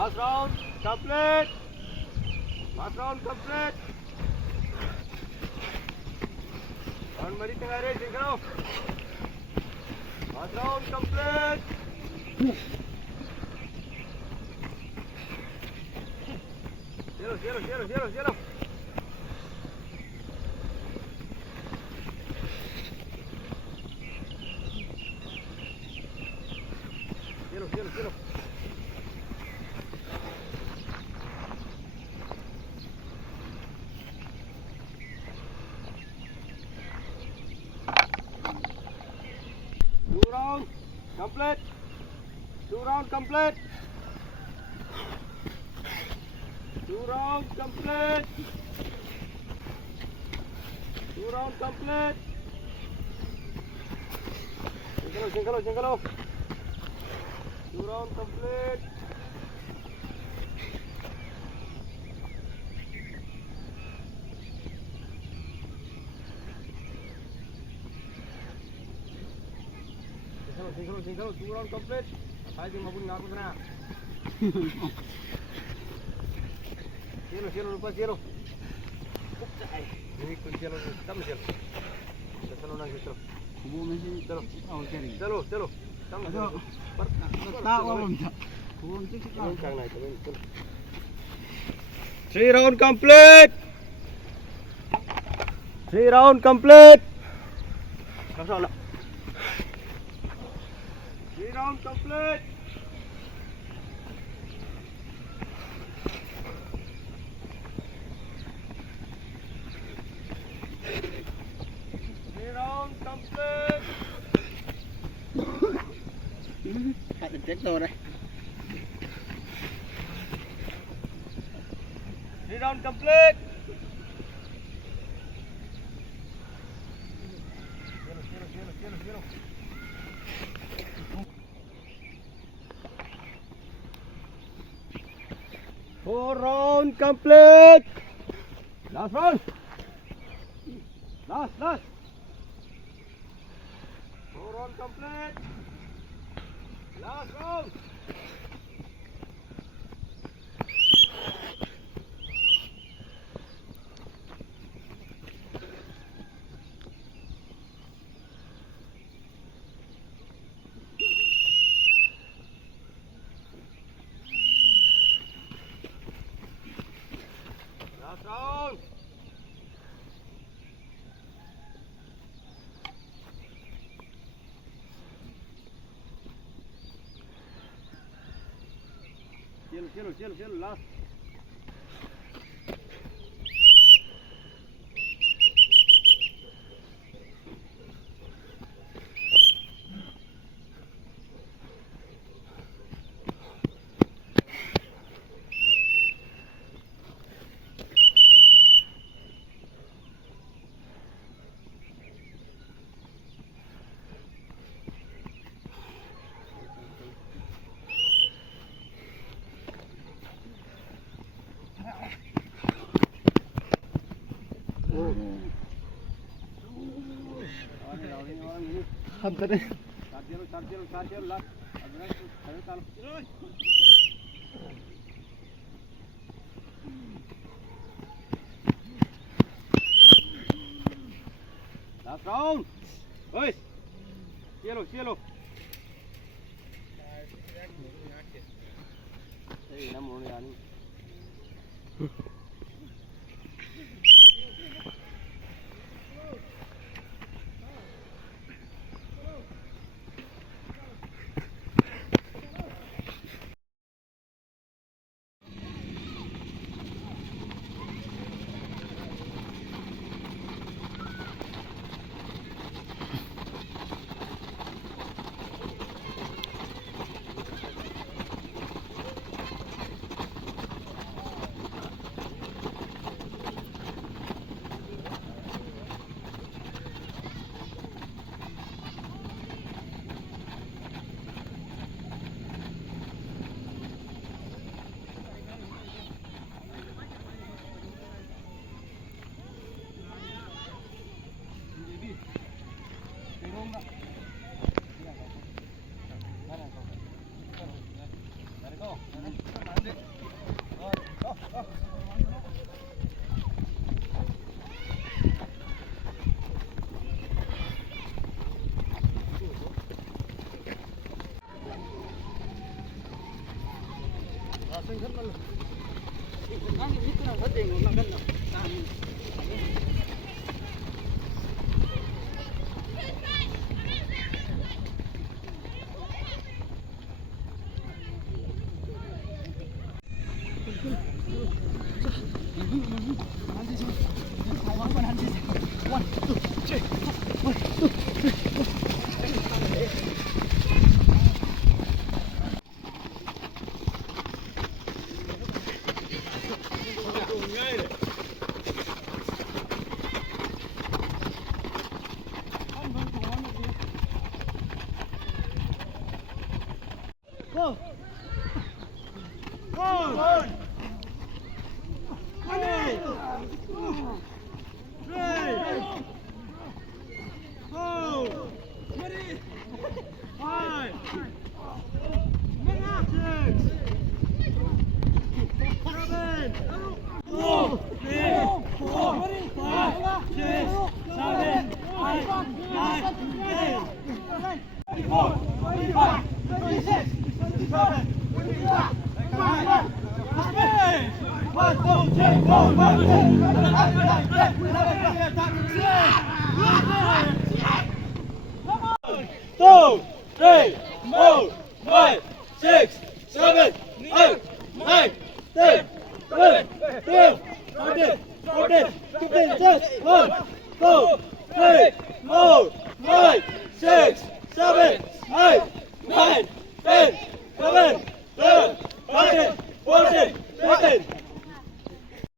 Last round complete. Last round complete. Round mari tengah race kau. Last round complete. Zero. Two round complete. Two round complete. Two round complete. Two round complete. Jengkalo. Two round complete. Jengkalo. Two round complete. Saya cuma pun ngaku kena. Cielo, lupa cielo. Ini kun cielo, kamu cielo. Cielo nang cielo. Kubu masih Cielo. cari. Cielo. Kamu cielo. Tahu apa minta? Kubu masih Kencang naik, kencang. 3 round complete. 3 round complete. Kasih nak. 3 round complete. Complete. Ada tractor dah. 3 round complete. Zero. 4 round complete. Last round. Last. 4 round complete. Last round. Last round. Cielo, last. Hampa deh. Sarjelo, last. Last round. Oi. Cielo. Namun ni. Two, three, 4, 5, 6, 7, 8, 9, 10, 11, 12, 13, 14, 15, just 1, 2, 3, 4, 5, 6, 7, 8, 9, 10,